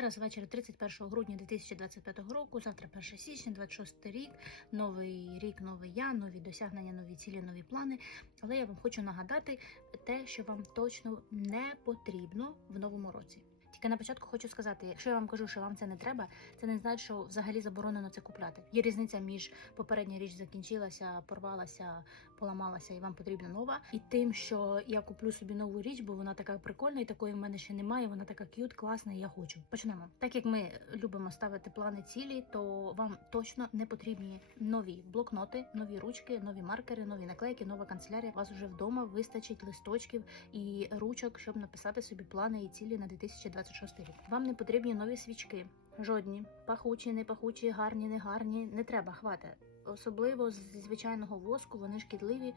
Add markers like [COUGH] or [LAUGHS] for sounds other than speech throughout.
Зараз вечір 31 грудня 2025 року. Завтра 1 січня, 26 рік. Новий рік, новий я, нові досягнення, нові цілі, нові плани. Але я вам хочу нагадати те, що вам точно не потрібно в новому році. Тільки на початку хочу сказати, якщо я вам кажу, що вам це не треба, це не значить, що взагалі заборонено це купляти. Є різниця між попередня річ закінчилася, порвалася, поламалася, і вам потрібна нова, і тим, що я куплю собі нову річ, бо вона така прикольна, і такої в мене ще немає. Вона така к'ют, класна, і я хочу. Почнемо. Так як ми любимо ставити плани цілі, то вам точно не потрібні нові блокноти, нові ручки, нові маркери, нові наклейки, нова канцелярія. Вас вже вдома вистачить листочків і ручок, щоб написати собі плани і цілі на 2026 рік. Вам не потрібні нові свічки. Жодні пахучі, не пахучі, гарні, не гарні. Не треба хвата. Особливо зі звичайного воску вони шкідливі.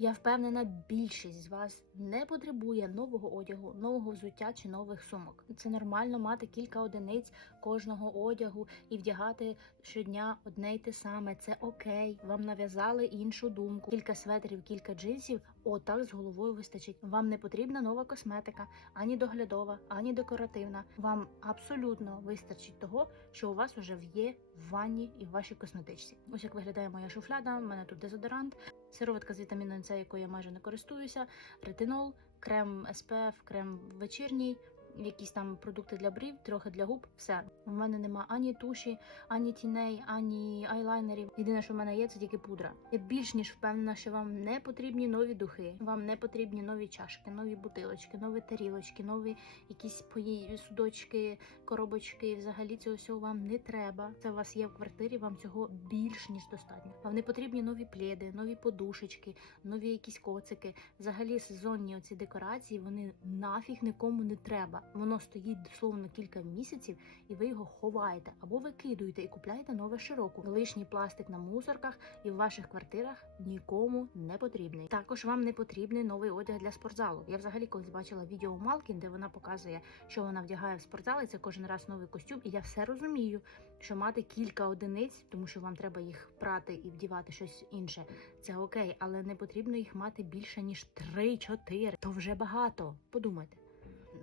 Я впевнена, більшість з вас не потребує нового одягу, нового взуття чи нових сумок. Це нормально мати кілька одиниць кожного одягу і вдягати щодня одне й те саме. Це окей. Вам нав'язали іншу думку. Кілька светрів, кілька джинсів. Отак з головою вистачить. Вам не потрібна нова косметика, ані доглядова, ані декоративна. Вам абсолютно вистачить того, що у вас вже є в ванні і в вашій косметичці. Ось як виглядає моя шуфляда. У мене тут дезодорант, сироватка з вітаміном С, якою я майже не користуюся, ретинол, крем SPF, крем вечірній. Якісь там продукти для брів, трохи для губ. Все у мене нема ані туші, ані тіней, ані айлайнерів. Єдине, що в мене є, це тільки пудра. Я більш ніж впевнена, що вам не потрібні нові духи, вам не потрібні нові чашки, нові бутилочки, нові тарілочки, нові якісь пої... судочки, коробочки. Взагалі цього всього вам не треба. Це у вас є в квартирі. Вам цього більш ніж достатньо. Вам не потрібні нові пледи, нові подушечки, нові якісь коцики. Взагалі сезонні оці декорації вони нафіг нікому не треба. Воно стоїть словно кілька місяців, і ви його ховаєте або викидуєте і купляєте нове широку. Лишній пластик на мусорках і в ваших квартирах нікому не потрібний. Також вам не потрібний новий одяг для спортзалу. Я взагалі колись бачила відео Малкін, де вона показує, що вона вдягає в спортзал, і це кожен раз новий костюм. І я все розумію, що мати кілька одиниць, тому що вам треба їх прати і вдівати щось інше. Це окей, але не потрібно їх мати більше ніж 3-4. То вже багато. Подумайте.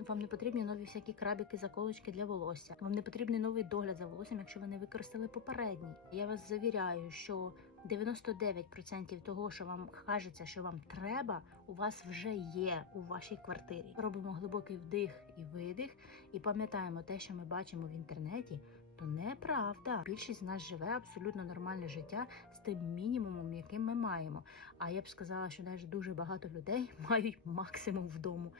Вам не потрібні нові всякі крабики, заколочки для волосся. Вам не потрібний новий догляд за волоссям, якщо ви не використали попередній. Я вас завіряю, що 99% того, що вам кажеться, що вам треба, у вас вже є у вашій квартирі. Робимо глибокий вдих і видих, і пам'ятаємо те, що ми бачимо в інтернеті. То неправда. Більшість з нас живе абсолютно нормальне життя з тим мінімумом, яким ми маємо. А я б сказала, що навіть дуже багато людей [LAUGHS] мають максимум вдома.